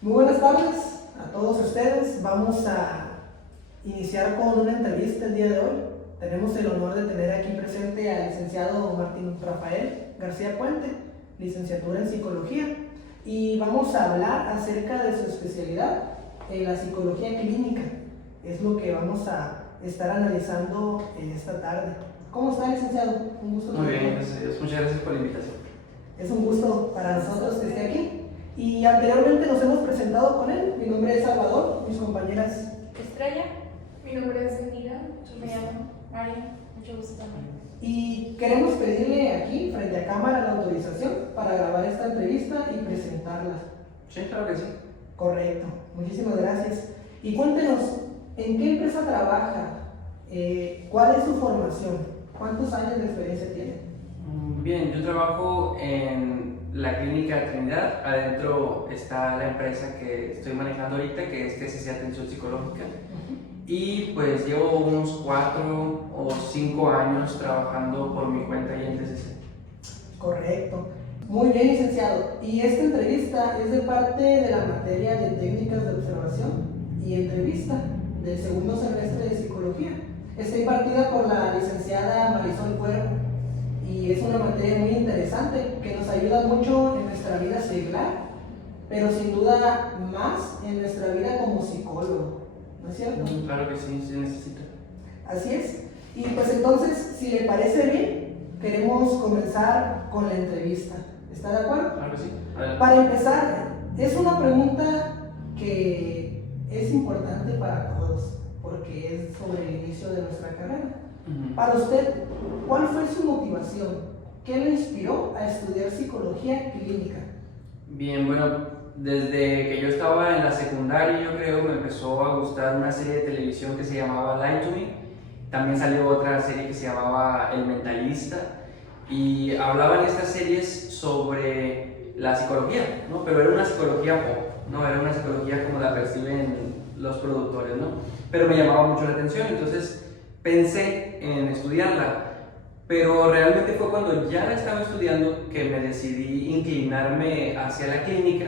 Muy buenas tardes a todos ustedes. Vamos a iniciar con una entrevista el día de hoy. Tenemos el honor de tener aquí presente al licenciado Martín Rafael García Puente, licenciatura en Psicología, y vamos a hablar acerca de su especialidad en la psicología clínica. Es lo que vamos a estar analizando esta tarde. ¿Cómo está, licenciado? Un gusto. Muy bien, gracias a Dios. Muchas gracias por la invitación. Es un gusto para nosotros que esté aquí. Y anteriormente nos hemos presentado con él. Mi nombre es Salvador, mis compañeras Estrella. Mi nombre es Denira. Yo me llamo María. Mucho gusto también. Y queremos pedirle aquí, frente a cámara, la autorización para grabar esta entrevista y presentarla. Sí, claro que sí. Correcto, muchísimas gracias. Y cuéntenos, ¿en qué empresa trabaja? ¿Cuál es su formación? ¿Cuántos años de experiencia tiene? Bien, yo trabajo en la clínica Trinidad. Adentro está la empresa que estoy manejando ahorita, que es TCC Atención Psicológica. Y pues llevo unos 4 o 5 años trabajando por mi cuenta ahí en TCC. Correcto. Muy bien, licenciado. Y esta entrevista es de parte de la materia de técnicas de observación y entrevista del segundo semestre de psicología. Está impartida por la licenciada Marisol Cuervo y es una materia muy interesante que nos ayuda mucho en nuestra vida secular, pero sin duda más en nuestra vida como psicólogo. ¿No es cierto? Claro que sí, se necesita. Así es. Y pues entonces, si le parece bien, queremos comenzar con la entrevista. ¿Está de acuerdo? Claro que sí. Adelante. Para empezar, es una pregunta que es importante para todos, porque es sobre el inicio de nuestra carrera. Para usted, ¿cuál fue su motivación? ¿Qué le inspiró a estudiar psicología clínica? Bien, bueno, desde que yo estaba en la secundaria, yo creo, me empezó a gustar una serie de televisión que se llamaba Lie to Me. También salió otra serie que se llamaba El Mentalista. Y hablaban estas series sobre la psicología, ¿no? Pero era una psicología pop, ¿no? Era una psicología como la perciben los productores, ¿no? Pero me llamaba mucho la atención, entonces pensé en estudiarla. Pero realmente fue cuando ya la estaba estudiando que me decidí inclinarme hacia la clínica,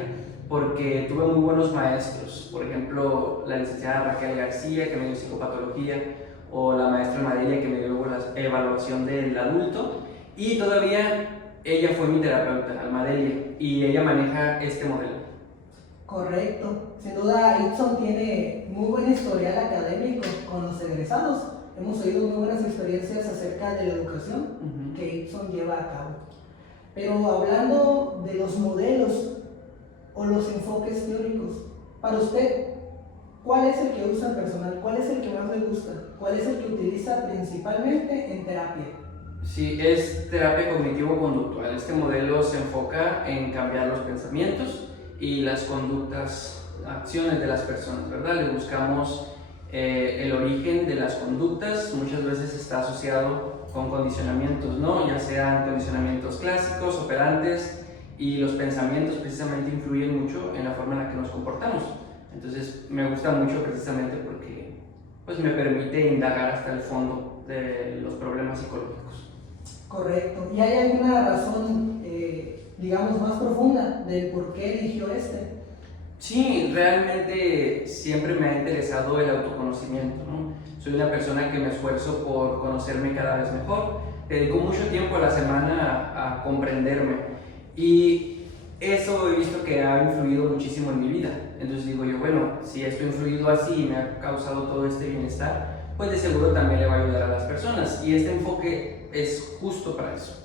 porque tuve muy buenos maestros. Por ejemplo, la licenciada Raquel García, que me dio psicopatología, o la maestra Madelia, que me dio la evaluación del adulto. Y todavía ella fue mi terapeuta, Almadelia, y ella maneja este modelo. Correcto. Sin duda, Ipson tiene muy buen historial académico con los egresados. Hemos oído muy buenas experiencias acerca de la educación que Ipson lleva a cabo. Pero hablando de los modelos o los enfoques teóricos, para usted, ¿cuál es el que usa personal? ¿Cuál es el que más le gusta? ¿Cuál es el que utiliza principalmente en terapia? Sí, es terapia cognitivo-conductual. Este modelo se enfoca en cambiar los pensamientos y las conductas, acciones de las personas, ¿verdad? Le buscamos el origen de las conductas. Muchas veces está asociado con condicionamientos, ¿no? Ya sean condicionamientos clásicos, operantes, y los pensamientos precisamente influyen mucho en la forma en la que nos comportamos. Entonces me gusta mucho precisamente porque pues, me permite indagar hasta el fondo de los problemas psicológicos. Correcto. ¿Y hay alguna razón, digamos, más profunda del por qué eligió este? Sí, realmente siempre me ha interesado el autoconocimiento, ¿no? Soy una persona que me esfuerzo por conocerme cada vez mejor. Dedico mucho tiempo a la semana a comprenderme y eso he visto que ha influido muchísimo en mi vida. Entonces digo yo, bueno, si esto ha influido así y me ha causado todo este bienestar, pues de seguro también le va a ayudar a las personas, y este enfoque es justo para eso.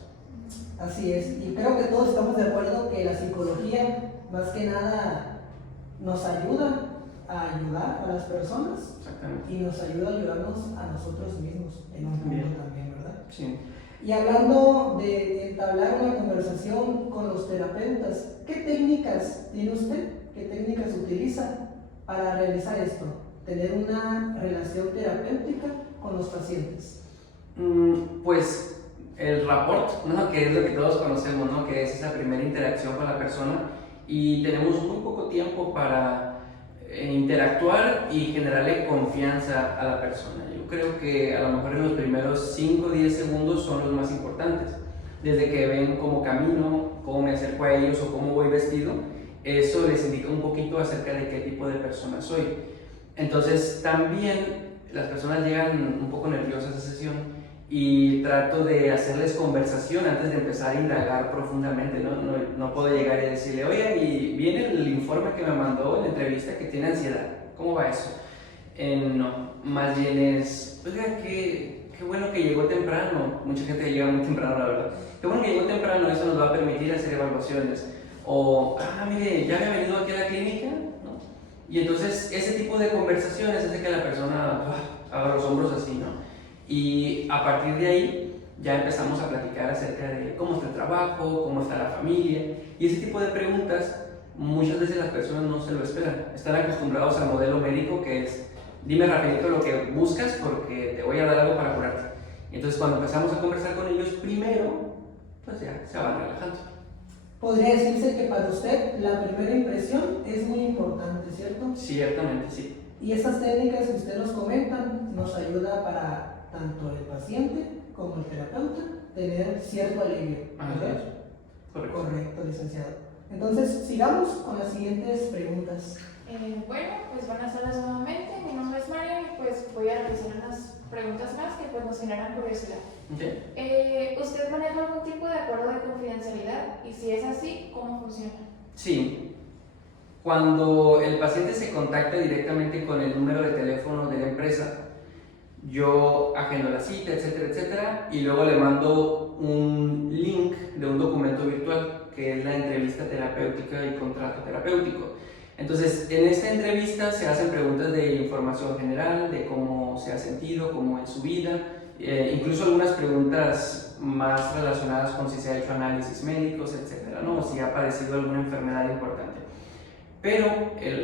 Así es, y creo que todos estamos de acuerdo que la psicología, más que nada, nos ayuda a ayudar a las personas. Exactamente. Y nos ayuda a ayudarnos a nosotros mismos en un punto también, ¿verdad? Sí. Y hablando de entablar una conversación con los terapeutas, ¿qué técnicas tiene usted? ¿Qué técnicas utiliza para realizar esto? Tener una relación terapéutica con los pacientes. Pues el rapport, ¿no? Que es lo que todos conocemos, ¿no? Que es esa primera interacción con la persona, y tenemos muy poco tiempo para interactuar y generarle confianza a la persona. Yo creo que a lo mejor en los primeros 5 o 10 segundos son los más importantes. Desde que ven cómo camino, cómo me acerco a ellos o cómo voy vestido, eso les indica un poquito acerca de qué tipo de persona soy. Entonces también las personas llegan un poco nerviosas a esa sesión y trato de hacerles conversación antes de empezar a indagar profundamente, no puedo llegar y decirle, oye, y viene el informe que me mandó en la entrevista que tiene ansiedad, ¿cómo va eso? No, más bien es, oiga, qué bueno que llegó temprano, mucha gente llega muy temprano, la verdad, qué bueno que llegó temprano, eso nos va a permitir hacer evaluaciones, o, mire, ya había venido aquí a la clínica, ¿no? Y entonces ese tipo de conversaciones hace que la persona haga los hombros así, ¿no? Y a partir de ahí ya empezamos a platicar acerca de cómo está el trabajo, cómo está la familia, y ese tipo de preguntas muchas veces las personas no se lo esperan, están acostumbrados al modelo médico que es dime rapidito lo que buscas porque te voy a dar algo para curarte. Entonces cuando empezamos a conversar con ellos primero, pues ya se van relajando. Podría decirse que para usted la primera impresión es muy importante, ¿cierto? Ciertamente, sí. Y estas técnicas que usted nos comenta nos ayuda para tanto el paciente como el terapeuta tener cierto alivio. Correcto. Correcto, licenciado. Entonces, sigamos con las siguientes preguntas. Bueno, pues buenas tardes nuevamente. Mi nombre es María y pues voy a realizar unas preguntas más que pues nos generan curiosidad. Okay. ¿Usted maneja algún tipo de acuerdo de confidencialidad? Y si es así, ¿cómo funciona? Sí. Cuando el paciente se contacta directamente con el número de teléfono de la empresa, yo agendo la cita, etcétera, etcétera, y luego le mando un link de un documento virtual que es la entrevista terapéutica y contrato terapéutico. Entonces, en esta entrevista se hacen preguntas de información general, de cómo se ha sentido, cómo es su vida, incluso algunas preguntas más relacionadas con si se ha hecho análisis médicos, etcétera, ¿no? O si ha padecido alguna enfermedad importante. Pero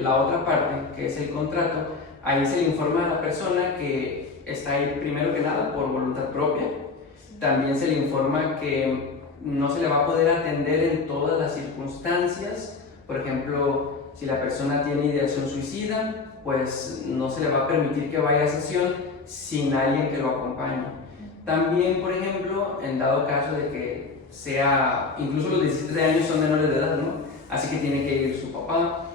la otra parte, que es el contrato, ahí se le informa a la persona que está ahí primero que nada por voluntad propia. También se le informa que no se le va a poder atender en todas las circunstancias. Por ejemplo, si la persona tiene ideación suicida, pues no se le va a permitir que vaya a sesión sin alguien que lo acompañe. También, por ejemplo, en dado caso de que sea, incluso los 17 años son menores de edad, ¿no? Así que tiene que ir su papá.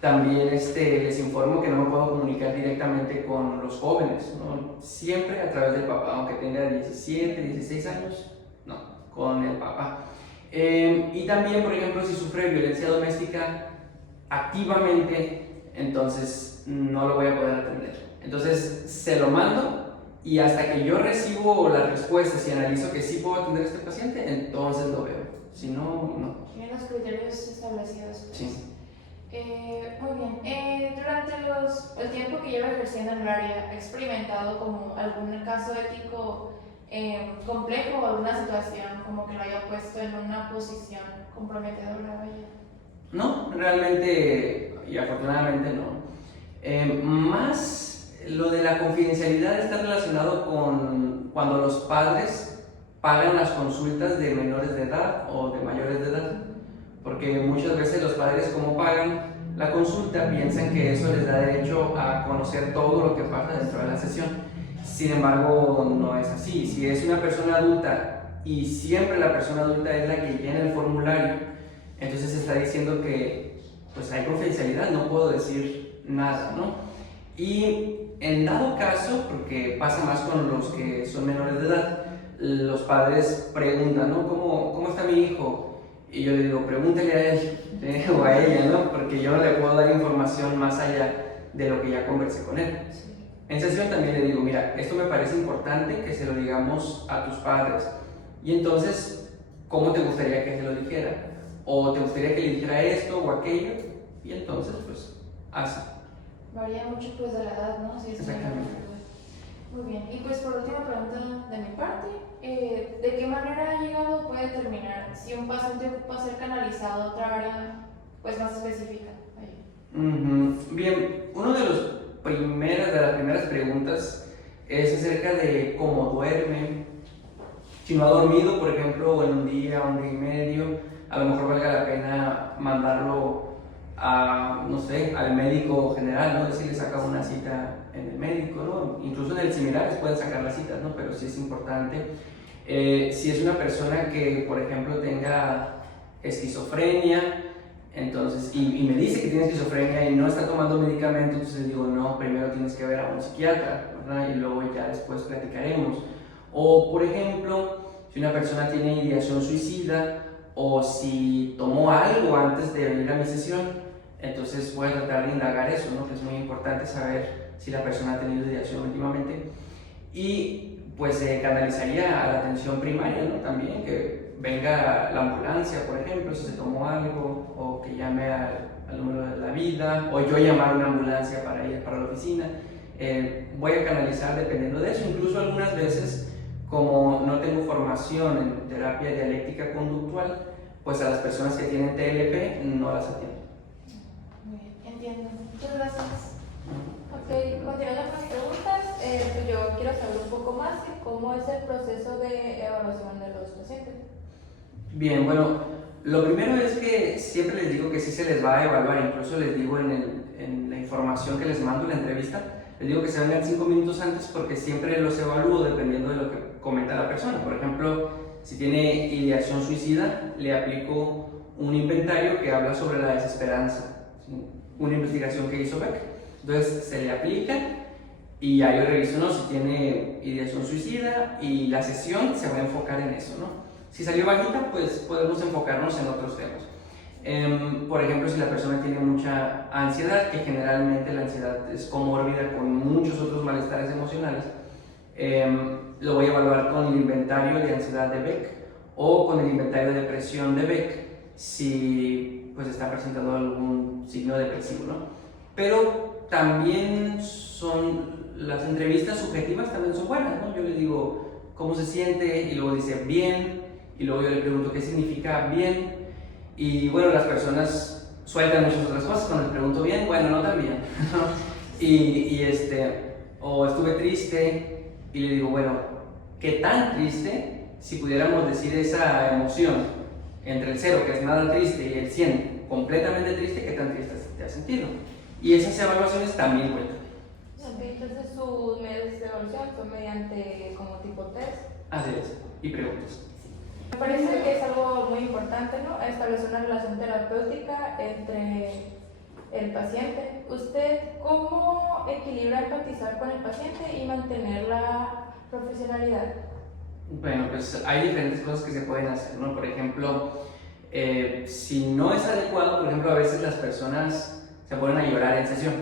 También les informo que no me puedo comunicar directamente con los jóvenes, ¿no? Siempre a través del papá, aunque tenga 17, 16 años, no, con el papá. Y también, por ejemplo, si sufre violencia doméstica activamente, entonces no lo voy a poder atender. Entonces se lo mando y hasta que yo recibo las respuestas y analizo que sí puedo atender a este paciente, entonces lo veo. Si no, no. Tienen los criterios establecidos. Pues. Sí. Muy bien. Durante el tiempo que llevo ejerciendo en el área, ¿he experimentado como algún caso ético complejo o alguna situación como que lo haya puesto en una posición comprometedora? No, realmente y afortunadamente no. Más lo de la confidencialidad está relacionado con cuando los padres pagan las consultas de menores de edad o de mayores de edad. Porque muchas veces los padres, como pagan la consulta, piensan que eso les da derecho a conocer todo lo que pasa dentro de la sesión. Sin embargo, no es así. Si es una persona adulta y siempre la persona adulta es la que llena el formulario, entonces se está diciendo que pues hay confidencialidad, no puedo decir nada, ¿no? Y en dado caso, porque pasa más con los que son menores de edad, los padres preguntan, ¿no? ¿Cómo está mi hijo? Y yo le digo, pregúntale a él o a ella, ¿no? Porque yo no le puedo dar información más allá de lo que ya conversé con él. En sesión también le digo, mira, esto me parece importante que se lo digamos a tus padres. Y entonces, ¿cómo te gustaría que se lo dijera? ¿O te gustaría que le dijera esto o aquello? Y entonces, pues, así. Varía mucho pues de la edad, ¿no? Sí, exactamente. Muy bien. Y pues por última pregunta de mi parte, ¿de qué manera ha llegado o puede determinar si un paciente ocupa ser canalizado a otra área pues más específica? Bien, una de las primeras preguntas es acerca de cómo duerme. Si no ha dormido, por ejemplo, en un día y medio, a lo mejor valga la pena mandarlo a, no sé, al médico general, ¿no? Decirle saca una cita en el médico, ¿no? Incluso en el similares pueden sacar las citas, ¿no? Pero sí es importante. Si es una persona que, por ejemplo, tenga esquizofrenia, Entonces, y me dice que tiene esquizofrenia y no está tomando medicamento, entonces digo, no, primero tienes que ver a un psiquiatra, ¿verdad? Y luego ya después platicaremos. O, por ejemplo, si una persona tiene ideación suicida o si tomó algo antes de venir a mi sesión, entonces voy a tratar de indagar eso, ¿no? Que es muy importante saber si la persona ha tenido ideación últimamente. Y pues canalizaría a la atención primaria, ¿no? También que venga la ambulancia, por ejemplo, si se tomó algo, o que llame al número de la vida, o yo llamar a una ambulancia para ir para la oficina. Voy a canalizar dependiendo de eso. Incluso algunas veces, como no tengo formación en terapia dialéctica conductual, pues a las personas que tienen TLP no las atiendo. Muy bien, entiendo. Muchas gracias. Ok, continuando con las preguntas, pues yo quiero saber un poco más de cómo es el proceso de evaluación de los pacientes. Bien, bueno, lo primero es que siempre les digo que sí se les va a evaluar, incluso les digo en la información que les mando en la entrevista, les digo que se vengan 5 minutos antes porque siempre los evalúo dependiendo de lo que comenta la persona. Por ejemplo, si tiene ideación suicida, le aplico un inventario que habla sobre la desesperanza, ¿sí? Una investigación que hizo Beck. Entonces se le aplica y ya yo reviso, ¿no? Si tiene ideación suicida, y la sesión se va a enfocar en eso, ¿no? Si salió bajita, pues podemos enfocarnos en otros temas. Por ejemplo, si la persona tiene mucha ansiedad, que generalmente la ansiedad es comórbida con muchos otros malestares emocionales, lo voy a evaluar con el inventario de ansiedad de Beck o con el inventario de depresión de Beck, si pues está presentando algún signo depresivo, ¿no? Pero también las entrevistas subjetivas también son buenas, ¿no? Yo le digo cómo se siente y luego dice bien, y luego yo le pregunto qué significa bien, y bueno, las personas sueltan muchas otras cosas. Cuando les pregunto bien, bueno, no tan bien, o estuve triste, y le digo, bueno, ¿qué tan triste? Si pudiéramos decir esa emoción entre el 0, que es nada triste, y el 100, completamente triste, ¿qué tan triste te has sentido? Y esas evaluaciones también cuentan. Ok, entonces sus medios de evaluación son mediante como tipo test. Así es, y preguntas. Me parece que es algo muy importante, ¿no? Establecer una relación terapéutica entre el paciente. ¿Usted cómo equilibra empatizar con el paciente y mantener la profesionalidad? Bueno, pues hay diferentes cosas que se pueden hacer, ¿no? Por ejemplo, si no es adecuado, por ejemplo, a veces las personas se ponen a llorar en sesión.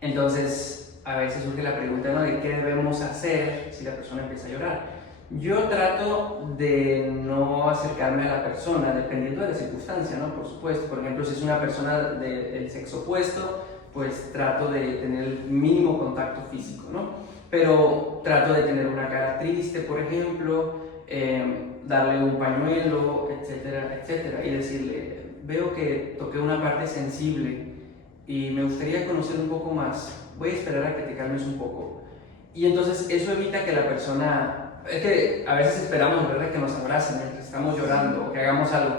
Entonces, a veces surge la pregunta, ¿no?, de qué debemos hacer si la persona empieza a llorar. Yo trato de no acercarme a la persona, dependiendo de la circunstancia, ¿no? Por supuesto. Por ejemplo, si es una persona del sexo opuesto, pues trato de tener el mínimo contacto físico, ¿no? Pero trato de tener una cara triste, por ejemplo, darle un pañuelo, etcétera, etcétera, y decirle, veo que toqué una parte sensible y me gustaría conocer un poco más, voy a esperar a que te calmes un poco. Y entonces eso evita que la persona... Es que a veces esperamos, ¿verdad?, que nos abracen mientras estamos llorando o que hagamos algo,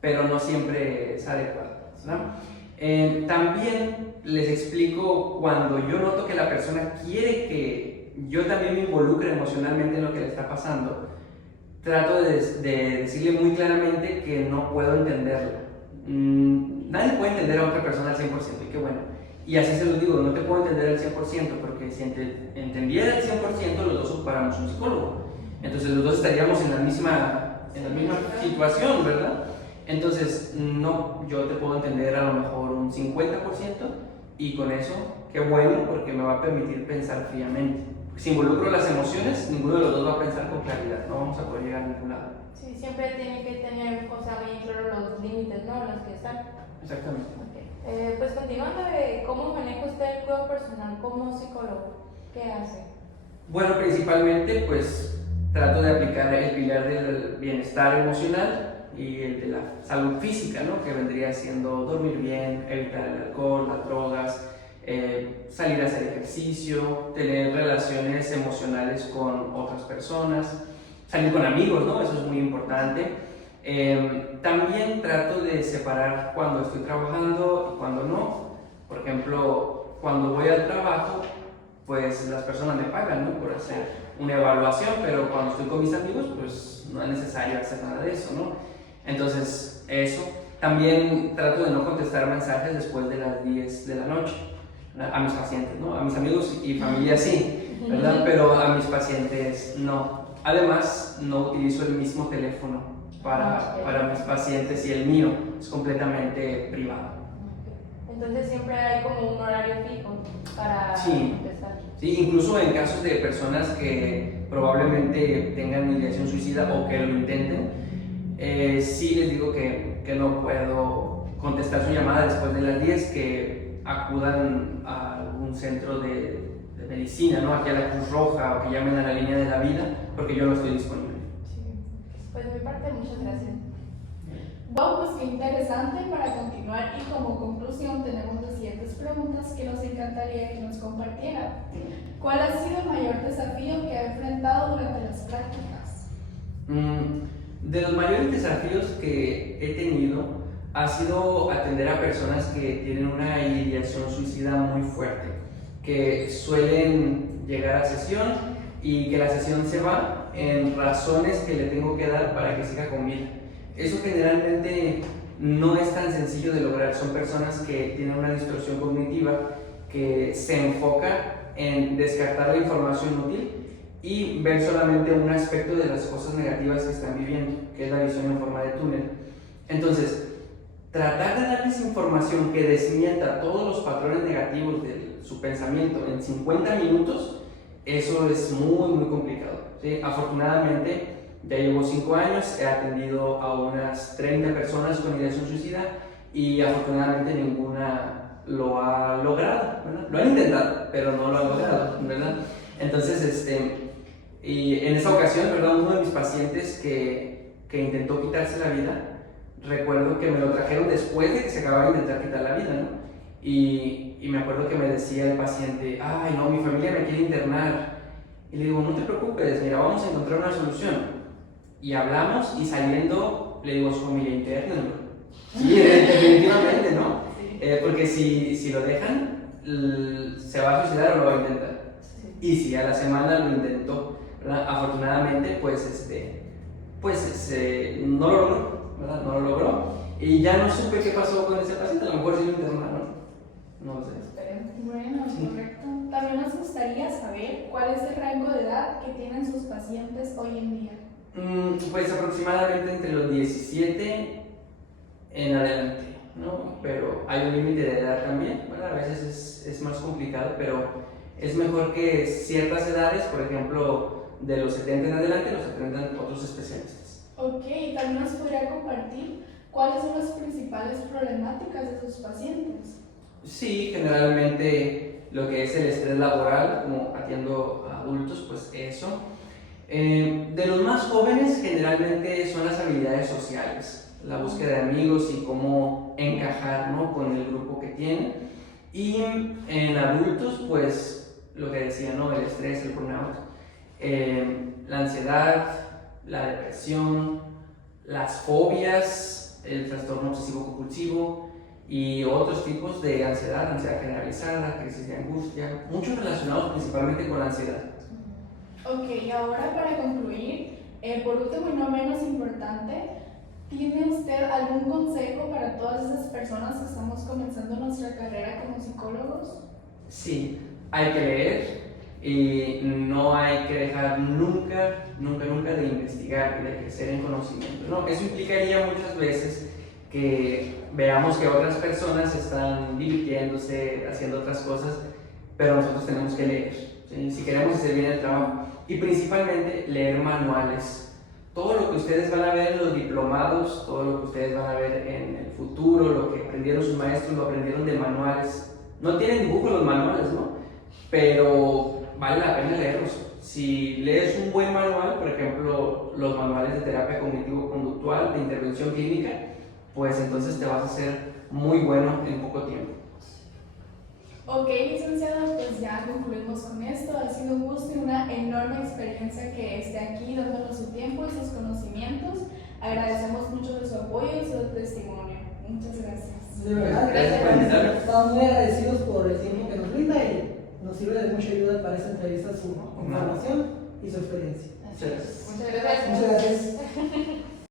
pero no siempre es adecuado, ¿no? También les explico, cuando yo noto que la persona quiere que yo también me involucre emocionalmente en lo que le está pasando, trato de decirle muy claramente que no puedo entenderla. Nadie puede entender a otra persona al 100%, y qué bueno. Y así se lo digo, no te puedo entender al 100%, porque si entendiera al 100%, los dos ocupáramos un psicólogo. Entonces los dos estaríamos en la misma situación, ¿verdad? Entonces, no, yo te puedo entender a lo mejor un 50%, y con eso, qué bueno, porque me va a permitir pensar fríamente. Si involucro las emociones, ninguno de los dos va a pensar con claridad, no vamos a poder llegar a ningún lado. Sí, siempre tiene que tener, o sea, bien claro los límites, ¿no?, los que están. Exactamente. Okay. Pues continuando, ¿cómo maneja usted el cuidado personal como psicólogo? ¿Qué hace? Bueno, principalmente pues trato de aplicar el pilar del bienestar emocional y el de la salud física, ¿no?, que vendría siendo dormir bien, evitar el alcohol, las drogas, salir a hacer ejercicio, tener relaciones emocionales con otras personas, salir con amigos, ¿no?, eso es muy importante. También trato de separar cuando estoy trabajando y cuando no. Por ejemplo, cuando voy al trabajo, pues las personas me pagan, ¿no?, por hacer una evaluación, pero cuando estoy con mis amigos, pues no es necesario hacer nada de eso, ¿no? Entonces, eso. También trato de no contestar mensajes después de las 10 de la noche a mis pacientes, ¿no? A mis amigos y familia sí, ¿verdad? Pero a mis pacientes no. Además, no utilizo el mismo teléfono para mis pacientes y el mío es completamente privado. Entonces siempre hay como un horario fijo para empezar. Sí, incluso en casos de personas que probablemente tengan ideación suicida o que lo intenten, sí les digo que no puedo contestar su llamada después de las 10, que acudan a algún centro de medicina, ¿no? Aquí a la Cruz Roja, o que llamen a la línea de la vida, porque yo no estoy disponible. Sí. Pues de mi parte, muchas gracias. Wow, pues qué interesante. Para continuar y como conclusión tenemos las siguientes preguntas que nos encantaría que nos compartiera. ¿Cuál ha sido el mayor desafío que ha enfrentado durante las prácticas? De los mayores desafíos que he tenido ha sido atender a personas que tienen una ideación suicida muy fuerte, que suelen llegar a sesión y que la sesión se va en razones que le tengo que dar para que siga con vida. Eso generalmente no es tan sencillo de lograr. Son personas que tienen una distorsión cognitiva que se enfoca en descartar la información útil y ver solamente un aspecto de las cosas negativas que están viviendo, que es la visión en forma de túnel. Entonces, tratar de darles información que desmienta todos los patrones negativos de su pensamiento en 50 minutos, eso es muy complicado, ¿sí? Afortunadamente, ya llevo 5 años, he atendido a unas 30 personas con ideación suicida y afortunadamente ninguna lo ha logrado, ¿verdad? Lo han intentado, pero no lo han logrado, ¿verdad? Entonces, y en esa ocasión, ¿verdad? Uno de mis pacientes que intentó quitarse la vida, recuerdo que me lo trajeron después de que se acababa de intentar quitar la vida, ¿no? Y me acuerdo que me decía el paciente, ay no, mi familia me quiere internar. Y le digo, no te preocupes, mira, vamos a encontrar una solución. Y hablamos y saliendo le digo, su familia interna, ¿no? Sí, definitivamente, ¿no? Porque si lo dejan, se va a suicidar o lo va a intentar. Y si a la semana lo intentó, ¿verdad? Afortunadamente, pues no lo logró, ¿verdad? No lo logró. Y ya no supe qué pasó con ese paciente, a lo mejor sí lo internaron, no lo sé. Bueno, Sí. correcto. También nos gustaría saber cuál es el rango de edad que tienen sus pacientes hoy en día. Pues aproximadamente entre los 17 en adelante, ¿no? Pero hay un límite de edad también, bueno, a veces es más complicado, pero es mejor que ciertas edades, por ejemplo, de los 70 en adelante, los atendan otros especialistas. Ok, también nos podría compartir cuáles son las principales problemáticas de sus pacientes. Sí, generalmente lo que es el estrés laboral, como atiendo a adultos, pues eso. De los más jóvenes generalmente son las habilidades sociales, la búsqueda de amigos y cómo encajar, ¿no? Con el grupo que tienen. Y en adultos, pues lo que decía, ¿no? El estrés, el burnout, la ansiedad, la depresión, las fobias, el trastorno obsesivo compulsivo y otros tipos de ansiedad generalizada, crisis de angustia, muchos relacionados principalmente con la ansiedad. Ok, y ahora para concluir, por último y no menos importante, ¿tiene usted algún consejo para todas esas personas que estamos comenzando nuestra carrera como psicólogos? Sí, hay que leer y no hay que dejar nunca de investigar y de crecer en conocimiento, ¿no? Eso implicaría muchas veces que veamos que otras personas están divirtiéndose, haciendo otras cosas, pero nosotros tenemos que leer, ¿sí? Si queremos hacer bien el trabajo. Y principalmente leer manuales. Todo lo que ustedes van a ver en los diplomados, todo lo que ustedes van a ver en el futuro, lo que aprendieron sus maestros, lo aprendieron de manuales. No tienen dibujo los manuales, ¿no? Pero vale la pena leerlos. Si lees un buen manual, por ejemplo, los manuales de terapia cognitivo-conductual, de intervención clínica, pues entonces te vas a hacer muy bueno en poco tiempo. Ok, licenciado, pues ya concluimos con esto. Ha sido un gusto y una enorme experiencia que esté aquí dándonos su tiempo y sus conocimientos. Agradecemos mucho de su apoyo y su testimonio. Muchas gracias. De verdad, Gracias por invitarme. estamos muy agradecidos por el tiempo que nos brinda y nos sirve de mucha ayuda para esta entrevista, su información y su experiencia. Muchas gracias. Muchas gracias. Muchas gracias.